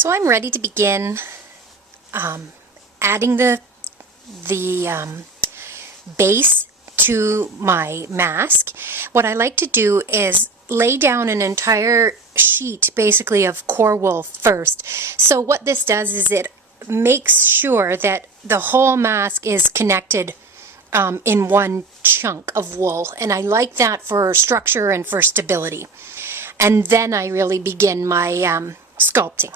So I'm ready to begin adding the base to my mask. What I like to do is lay down an entire sheet basically of core wool first. So what this does is it makes sure that the whole mask is connected in one chunk of wool, and I like that for structure and for stability. And then I really begin my sculpting.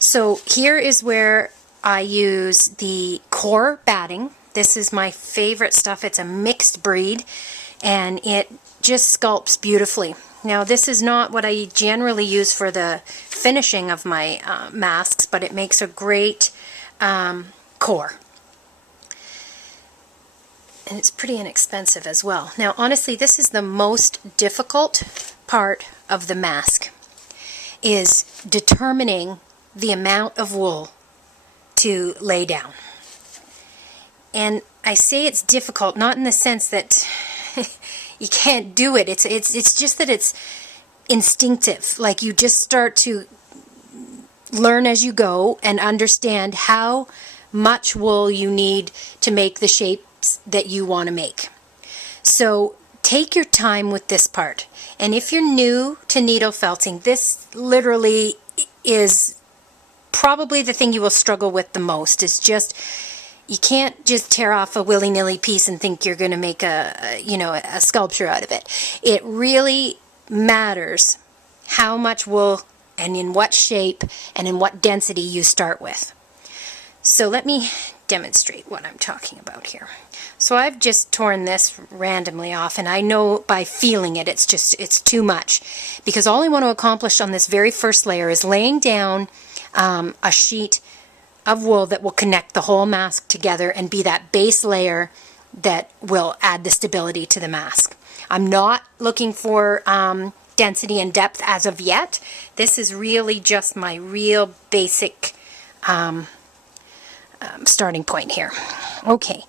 So here is where I use the core batting. This is my favorite stuff. It's a mixed breed and it just sculpts beautifully. Now this is not what I generally use for the finishing of my masks, but it makes a great core. And it's pretty inexpensive as well. Now honestly, this is the most difficult part of the mask, is determining the amount of wool to lay down. And I say it's difficult not in the sense that you can't do it. It's just that it's instinctive. Like you just start to learn as you go and understand how much wool you need to make the shapes that you want to make. So take your time with this part. And if you're new to needle felting, this literally is probably the thing you will struggle with the most. Is just, you can't just tear off a willy-nilly piece and think you're going to make a sculpture out of it. It really matters how much wool and in what shape and in what density you start with. So let me demonstrate what I'm talking about here. So I've just torn this randomly off, and I know by feeling it, it's too much, because all I want to accomplish on this very first layer is laying down a sheet of wool that will connect the whole mask together and be that base layer that will add the stability to the mask. I'm not looking for density and depth as of yet. This is really just my real basic starting point here. Okay,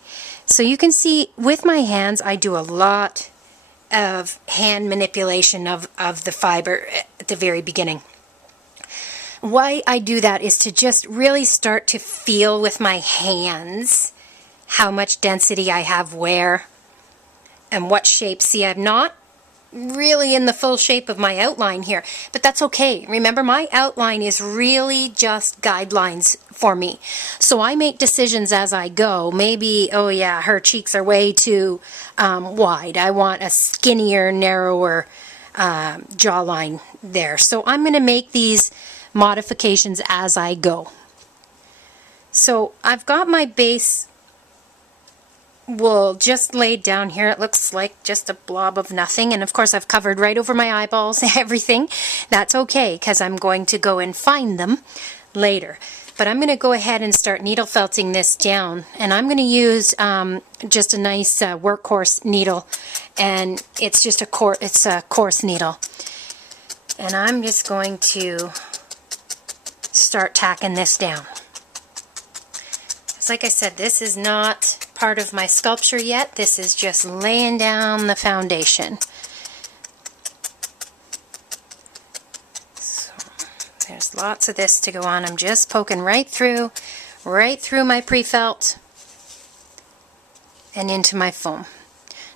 so you can see with my hands I do a lot of hand manipulation of the fiber at the very beginning. Why I do that is to just really start to feel with my hands how much density I have where and what shape. See, I'm not really in the full shape of my outline here, but that's okay. Remember, my outline is really just guidelines for me. So I make decisions as I go. Maybe, oh yeah, her cheeks are way too wide. I want a skinnier, narrower jawline there. So I'm going to make these modifications as I go. So I've got my base wool just laid down here. It looks like just a blob of nothing, and of course I've covered right over my eyeballs everything. That's okay, because I'm going to go and find them later. But I'm going to go ahead and start needle felting this down, and I'm going to use just a nice workhorse needle, and it's just a coarse needle. And I'm just going to start tacking this down. Like I said, this is not part of my sculpture yet. This is just laying down the foundation. So there's lots of this to go on. I'm just poking right through my pre-felt and into my foam.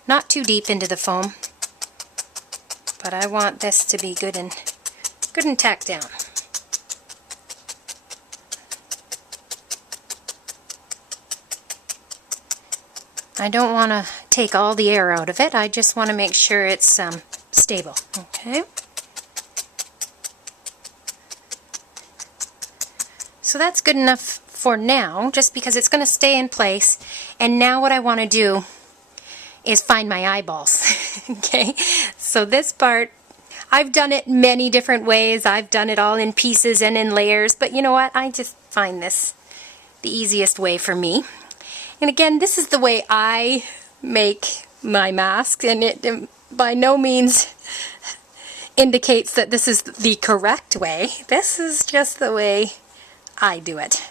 Not too deep into the foam, but I want this to be good and tacked down. I don't want to take all the air out of it. I just want to make sure it's stable. Okay. So that's good enough for now, just because it's going to stay in place. And now what I want to do is find my eyeballs. Okay. So this part, I've done it many different ways. I've done it all in pieces and in layers. But you know what? I just find this the easiest way for me. And again, this is the way I make my masks, and it by no means indicates that this is the correct way. This is just the way I do it.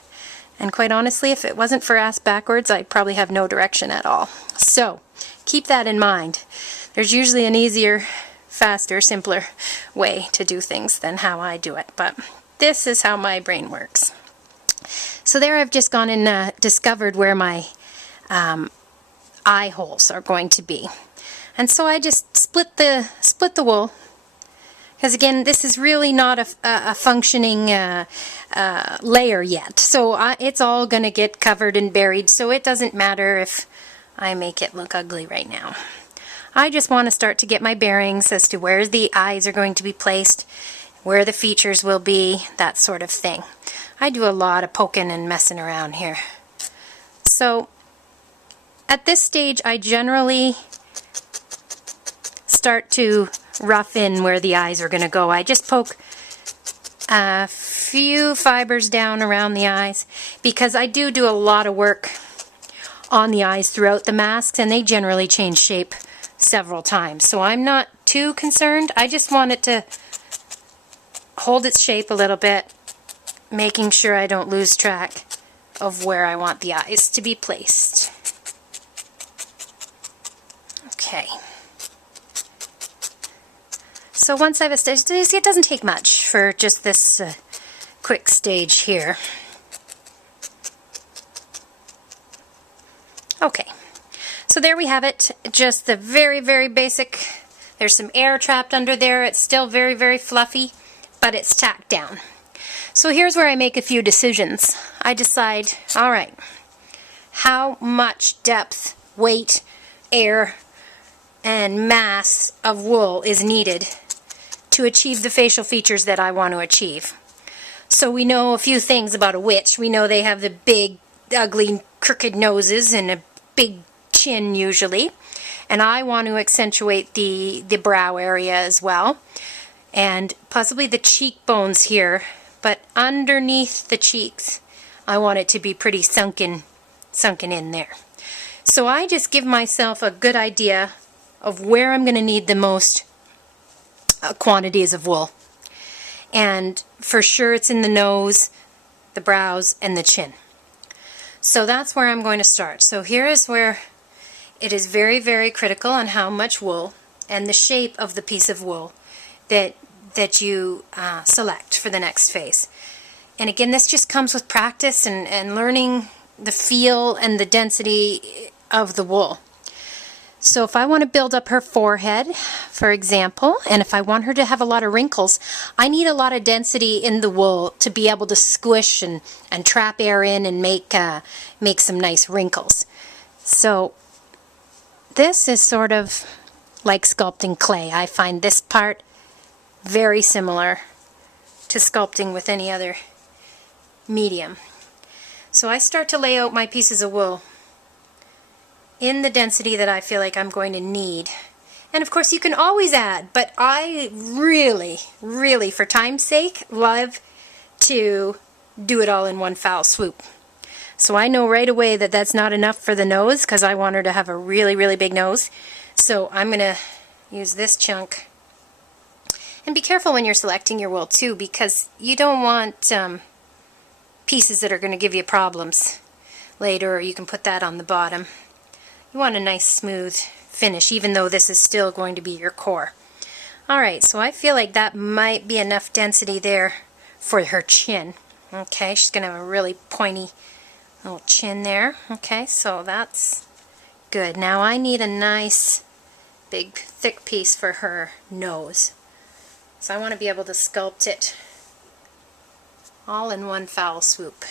And quite honestly, if it wasn't for ass backwards, I'd probably have no direction at all. So keep that in mind. There's usually an easier, faster, simpler way to do things than how I do it. But this is how my brain works. So there I've just gone and discovered where my eye holes are going to be. And so I just split the wool, because again, this is really not a functioning layer yet. So it's all going to get covered and buried, so it doesn't matter if I make it look ugly right now. I just want to start to get my bearings as to where the eyes are going to be placed, where the features will be, that sort of thing. I do a lot of poking and messing around here. So at this stage, I generally start to rough in where the eyes are going to go. I just poke a few fibers down around the eyes, because I do a lot of work on the eyes throughout the masks, and they generally change shape several times. So I'm not too concerned. I just want it to hold its shape a little bit, making sure I don't lose track of where I want the eyes to be placed. Okay. So once I've established, it doesn't take much for just this quick stage here. Okay, so there we have it, just the very, very basic. There's some air trapped under there. It's still very, very fluffy, but it's tacked down. So here's where I make a few decisions. I decide, all right, how much depth, weight, air, and mass of wool is needed to achieve the facial features that I want to achieve. So we know a few things about a witch. We know they have the big, ugly, crooked noses and a big chin usually. And I want to accentuate the brow area as well. And possibly the cheekbones here. But underneath the cheeks, I want it to be pretty sunken in there. So I just give myself a good idea of where I'm going to need the most quantities of wool. And for sure it's in the nose, the brows, and the chin. So that's where I'm going to start. So here is where it is very, very critical on how much wool and the shape of the piece of wool that you select for the next phase. And again, this just comes with practice and learning the feel and the density of the wool. So if I want to build up her forehead, for example, and if I want her to have a lot of wrinkles, I need a lot of density in the wool to be able to squish and trap air in and make some nice wrinkles. So this is sort of like sculpting clay. I find this part very similar to sculpting with any other medium. So I start to lay out my pieces of wool in the density that I feel like I'm going to need. And of course you can always add, but I really, really, for time's sake, love to do it all in one foul swoop. So I know right away that that's not enough for the nose, because I want her to have a really, really big nose. So I'm going to use this chunk. And be careful when you're selecting your wool too, because you don't want pieces that are going to give you problems later, or you can put that on the bottom. You want a nice smooth finish, even though this is still going to be your core. Alright, so I feel like that might be enough density there for her chin. Okay, she's going to have a really pointy little chin there. Okay, so that's good. Now I need a nice big thick piece for her nose. So I want to be able to sculpt it all in one foul swoop.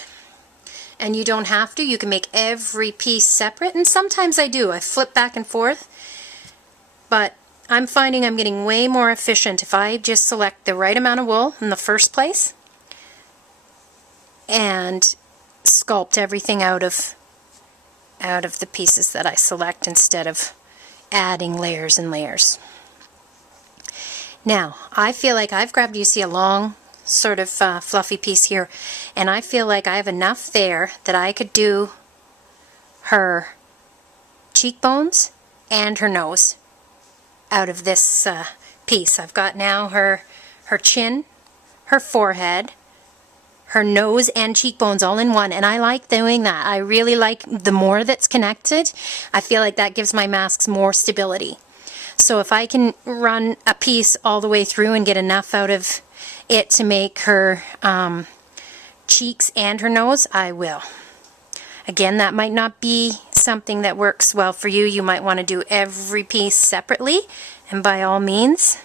And you don't have to. You can make every piece separate, and sometimes I do. I flip back and forth, but I'm finding I'm getting way more efficient if I just select the right amount of wool in the first place and sculpt everything out of the pieces that I select instead of adding layers and layers. Now, I feel like I've grabbed, you see a long sort of fluffy piece here, and I feel like I have enough there that I could do her cheekbones and her nose out of this piece. I've got now her chin, her forehead, her nose and cheekbones all in one, and I like doing that. I really like the more that's connected. I feel like that gives my masks more stability. So if I can run a piece all the way through and get enough out of it to make her cheeks and her nose, I will. Again, that might not be something that works well for you. You might want to do every piece separately, and by all means,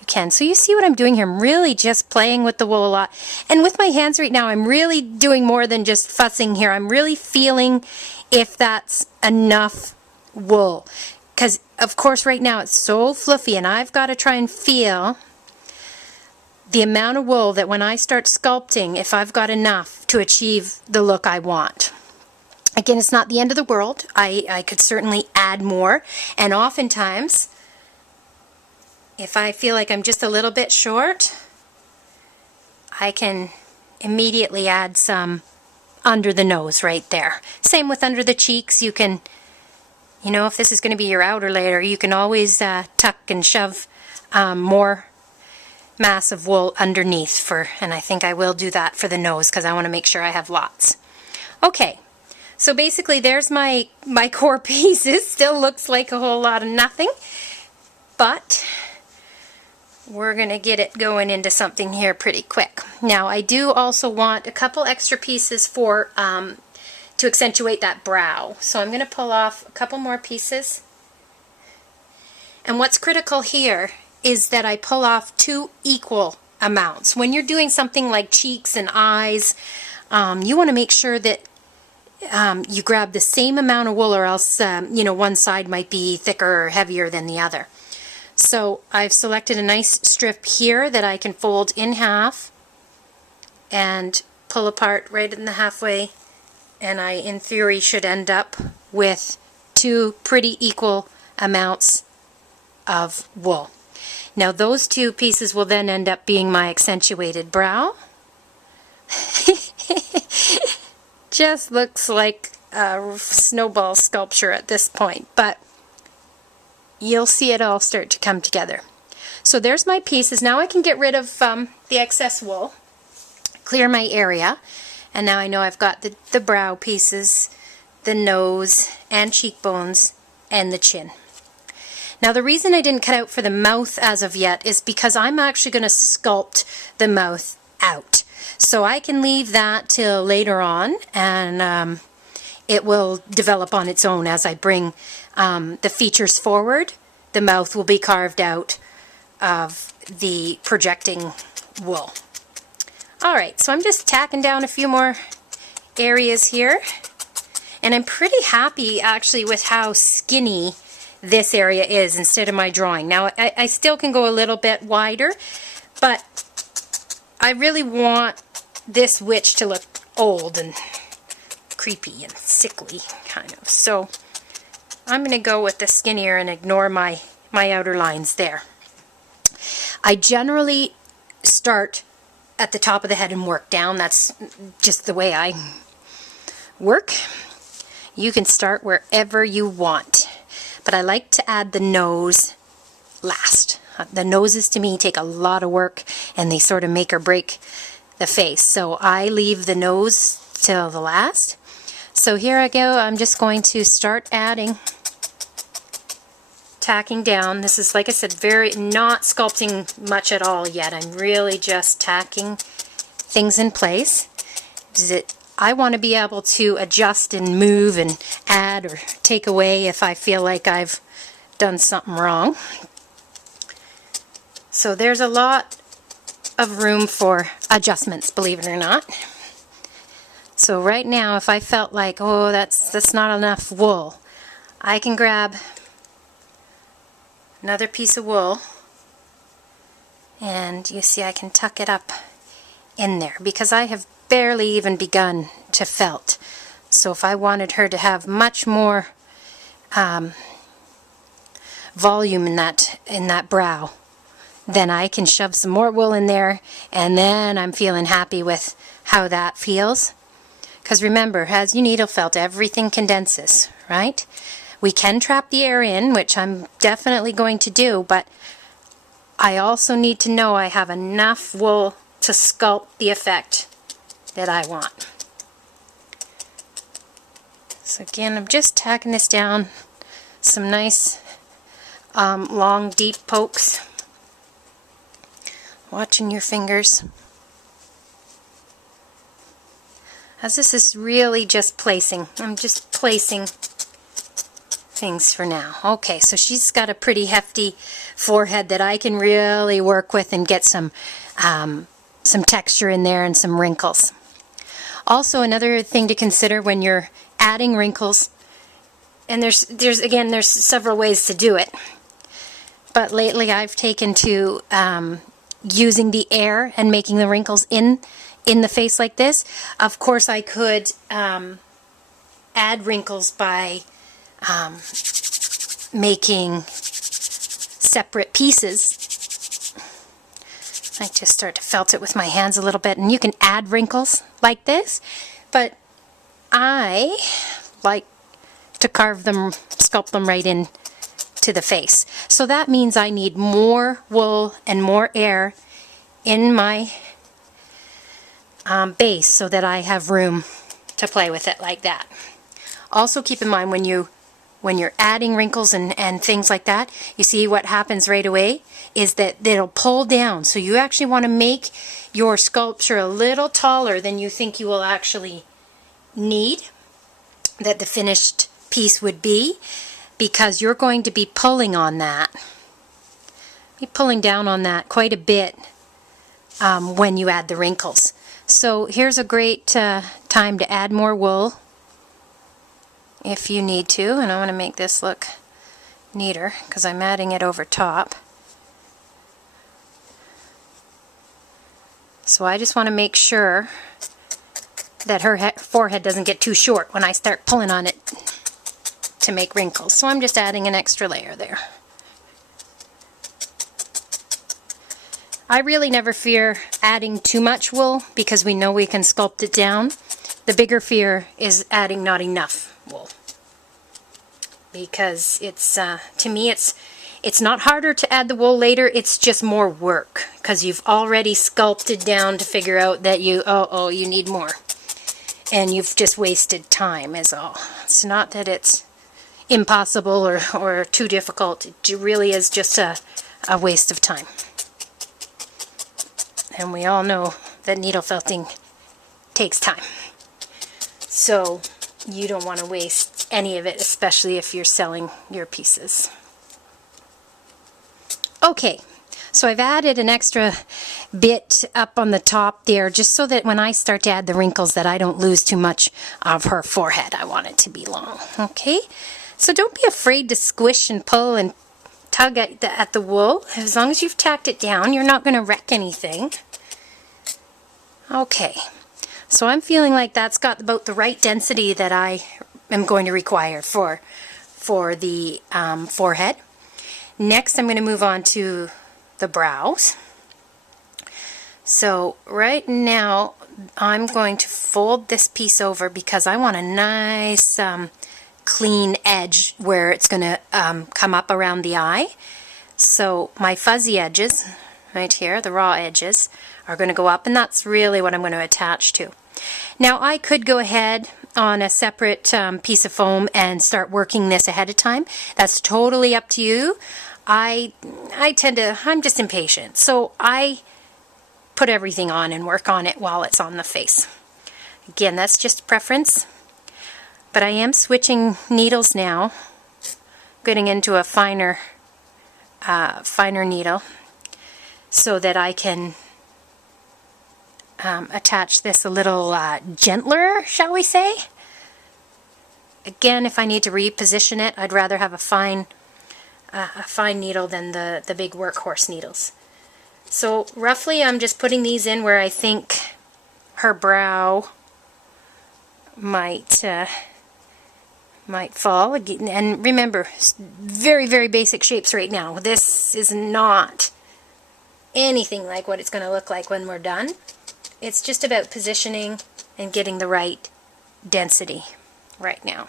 you can. So you see what I'm doing here? I'm really just playing with the wool a lot. And with my hands right now, I'm really doing more than just fussing here. I'm really feeling if that's enough wool. Because, of course, right now it's so fluffy, and I've got to try and feel the amount of wool that when I start sculpting, if I've got enough to achieve the look I want. Again, it's not the end of the world. I could certainly add more, and oftentimes, if I feel like I'm just a little bit short, I can immediately add some under the nose right there. Same with under the cheeks. You can, you know, if this is going to be your outer layer, you can always tuck and shove more mass of wool underneath and I think I will do that for the nose because I want to make sure I have lots. Okay. So basically there's my core pieces. Still looks like a whole lot of nothing, but we're going to get it going into something here pretty quick. Now I do also want a couple extra pieces for to accentuate that brow. So I'm going to pull off a couple more pieces. And what's critical here is that I pull off 2 equal amounts. When you're doing something like cheeks and eyes, you want to make sure that you grab the same amount of wool, or else you know, one side might be thicker or heavier than the other. So I've selected a nice strip here that I can fold in half and pull apart right in the halfway, and I in theory should end up with 2 pretty equal amounts of wool. Now those 2 pieces will then end up being my accentuated brow. Just looks like a snowball sculpture at this point, but you'll see it all start to come together. So there's my pieces. Now I can get rid of the excess wool, clear my area, and now I know I've got the brow pieces, the nose and cheekbones, and the chin. Now the reason I didn't cut out for the mouth as of yet is because I'm actually going to sculpt the mouth out. So I can leave that till later on, and it will develop on its own as I bring the features forward. The mouth will be carved out of the projecting wool. Alright, so I'm just tacking down a few more areas here, and I'm pretty happy actually with how skinny this area is instead of my drawing. Now I still can go a little bit wider, but I really want this witch to look old and creepy and sickly, kind of. So I'm going to go with the skinnier and ignore my outer lines there. I generally start at the top of the head and work down. That's just the way I work. You can start wherever you want, but I like to add the nose last. The noses to me take a lot of work, and they sort of make or break the face. So I leave the nose till the last. So here I go. I'm just going to start adding, tacking down. This is, like I said, not sculpting much at all yet. I'm really just tacking things in place. I want to be able to adjust and move and add or take away if I feel like I've done something wrong. So there's a lot of room for adjustments, believe it or not. So right now, if I felt like, oh, that's not enough wool, I can grab another piece of wool, and you see I can tuck it up in there because I have barely even begun to felt. So if I wanted her to have much more volume in that brow, then I can shove some more wool in there, and then I'm feeling happy with how that feels. Because remember, as you needle felt, everything condenses, right? We can trap the air in, which I'm definitely going to do, but I also need to know I have enough wool to sculpt the effect that I want. So again, I'm just tacking this down, some nice long deep pokes. Watching your fingers. As this is really just placing. I'm just placing things for now. Okay, so she's got a pretty hefty forehead that I can really work with and get some texture in there and some wrinkles. Also, another thing to consider when you're adding wrinkles, and there's several ways to do it, but lately I've taken to using the air and making the wrinkles in the face like this. Of course, I could add wrinkles by making separate pieces. I just start to felt it with my hands a little bit, and you can add wrinkles like this, but I like to carve them, sculpt them right in to the face. So that means I need more wool and more air in my base so that I have room to play with it like that. Also keep in mind when you're adding wrinkles and things like that, you see what happens right away is that it'll pull down. So you actually want to make your sculpture a little taller than you think you will actually need, that the finished piece would be, because you're going to be pulling on that. Be pulling down on that quite a bit when you add the wrinkles. So here's a great time to add more wool if you need to, and I want to make this look neater because I'm adding it over top. So I just want to make sure that her forehead doesn't get too short when I start pulling on it to make wrinkles. So I'm just adding an extra layer there. I really never fear adding too much wool because we know we can sculpt it down. The bigger fear is adding not enough wool, because it's to me it's not harder to add the wool later, it's just more work because you've already sculpted down to figure out that you need more, and you've just wasted time is all. It's not that it's impossible or too difficult. It really is just a waste of time. And we all know that needle felting takes time. So you don't want to waste any of it, especially if you're selling your pieces. Okay, so I've added an extra bit up on the top there just so that when I start to add the wrinkles that I don't lose too much of her forehead. I want it to be long. Okay, so don't be afraid to squish and pull and tug at the wool. As long as you've tacked it down, you're not going to wreck anything. Okay, so I'm feeling like that's got about the right density that I am going to require for the forehead. Next, I'm going to move on to the brows. So right now, I'm going to fold this piece over because I want a nice clean edge where it's going to come up around the eye. So my fuzzy edges, right here, the raw edges, are going to go up, and that's really what I'm going to attach to. Now I could go ahead on a separate piece of foam and start working this ahead of time. That's totally up to you. I'm just impatient, so I put everything on and work on it while it's on the face. Again, that's just preference, but I am switching needles now, getting into a finer needle so that I can attach this a little gentler, shall we say. Again, if I need to reposition it, I'd rather have a fine needle than the big workhorse needles. So roughly I'm just putting these in where I think her brow might fall. And remember, very, very basic shapes right now. This is not anything like what it's going to look like when we're done. It's just about positioning and getting the right density right now.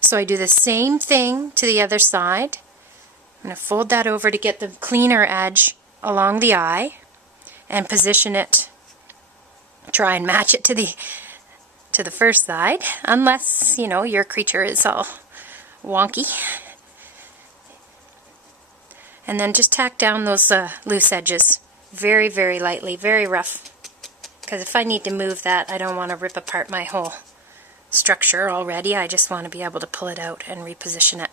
So I do the same thing to the other side. I'm going to fold that over to get the cleaner edge along the eye and position it, try and match it to the first side, unless, you know, your creature is all wonky. And then just tack down those loose edges very, very lightly, very rough. Because if I need to move that, I don't want to rip apart my whole structure already. I just want to be able to pull it out and reposition it.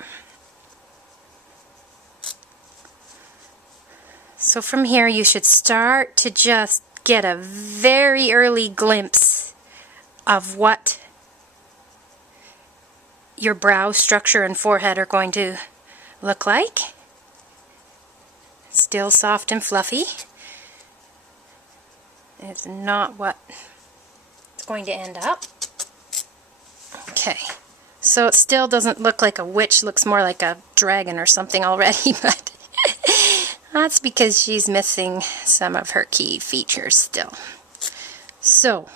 So from here you should start to just get a very early glimpse of what your brow structure and forehead are going to look like. Still soft and fluffy. It's not what it's going to end up. Okay, so it still doesn't look like a witch, looks more like a dragon or something already, but that's because she's missing some of her key features still. So,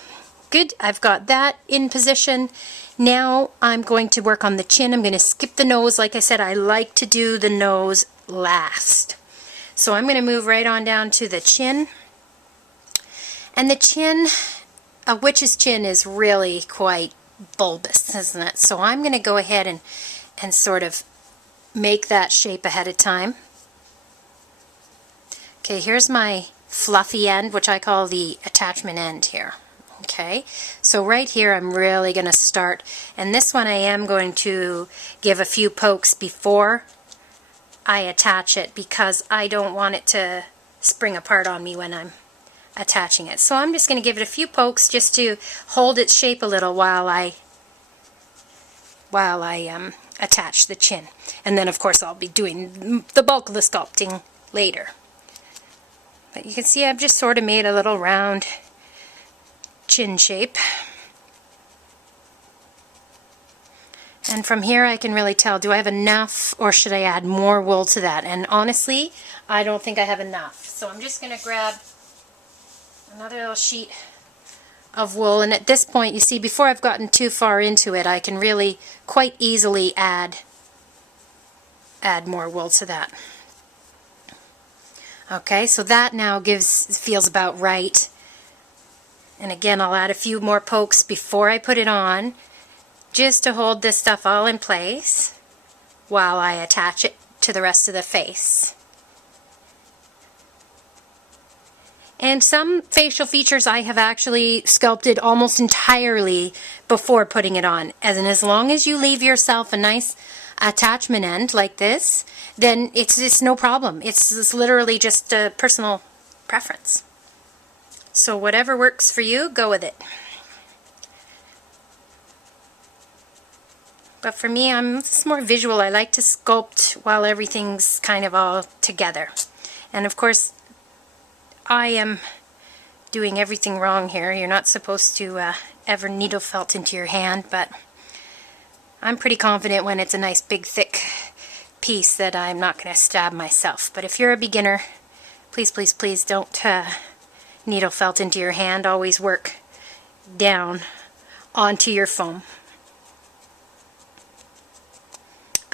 good, I've got that in position. Now I'm going to work on the chin. I'm going to skip the nose. Like I said, I like to do the nose last. So I'm going to move right on down to the chin. And the chin, a witch's chin is really quite bulbous, isn't it? So I'm going to go ahead and sort of make that shape ahead of time. Okay, here's my fluffy end, which I call the attachment end here. Okay, so right here I'm really going to start, and this one I am going to give a few pokes before I attach it because I don't want it to spring apart on me when I'm attaching it. So I'm just going to give it a few pokes just to hold its shape a little while I attach the chin. And then of course I'll be doing the bulk of the sculpting later. But you can see I've just sort of made a little round chin shape. And from here I can really tell, do I have enough or should I add more wool to that? And honestly, I don't think I have enough. So I'm just going to grab another little sheet of wool, and at this point, you see, before I've gotten too far into it, I can really quite easily add more wool to that. Okay, so that now feels about right. And again, I'll add a few more pokes before I put it on, just to hold this stuff all in place while I attach it to the rest of the face. And some facial features I have actually sculpted almost entirely before putting it on. As long as you leave yourself a nice attachment end like this, then it's no problem. It's literally just a personal preference. So whatever works for you, go with it. But for me, it's more visual. I like to sculpt while everything's kind of all together. And of course, I am doing everything wrong here. You're not supposed to ever needle felt into your hand, but I'm pretty confident when it's a nice big thick piece that I'm not going to stab myself. But if you're a beginner, please, please, please don't needle felt into your hand. Always work down onto your foam.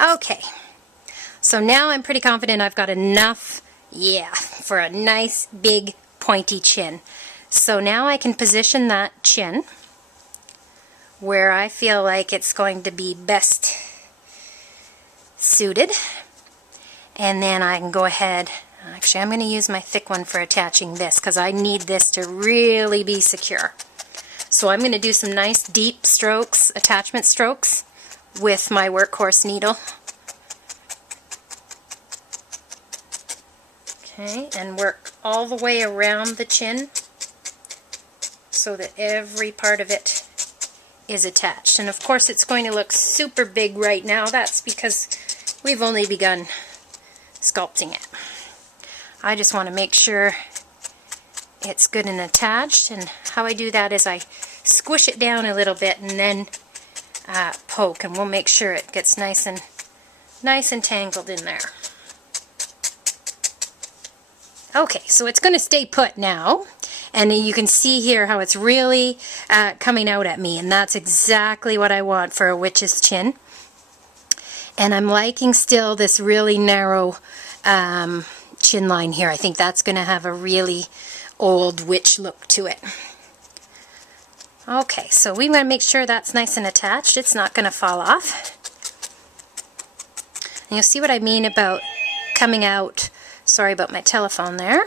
Okay, so now I'm pretty confident I've got enough, for a nice big pointy chin. So now I can position that chin where I feel like it's going to be best suited. And then I can go ahead, actually I'm going to use my thick one for attaching this because I need this to really be secure. So I'm going to do some nice deep strokes, attachment strokes, with my workhorse needle. Okay, and work all the way around the chin so that every part of it is attached. And of course it's going to look super big right now. That's because we've only begun sculpting it. I just want to make sure it's good and attached, and how I do that is I squish it down a little bit and then poke, and we'll make sure it gets nice and tangled in there. Okay, so it's going to stay put now, and you can see here how it's really coming out at me, and that's exactly what I want for a witch's chin. And I'm liking still this really narrow chin line here. I think that's going to have a really old witch look to it. Okay, so we want to make sure that's nice and attached. It's not going to fall off. And you'll see what I mean about coming out. Sorry about my telephone there.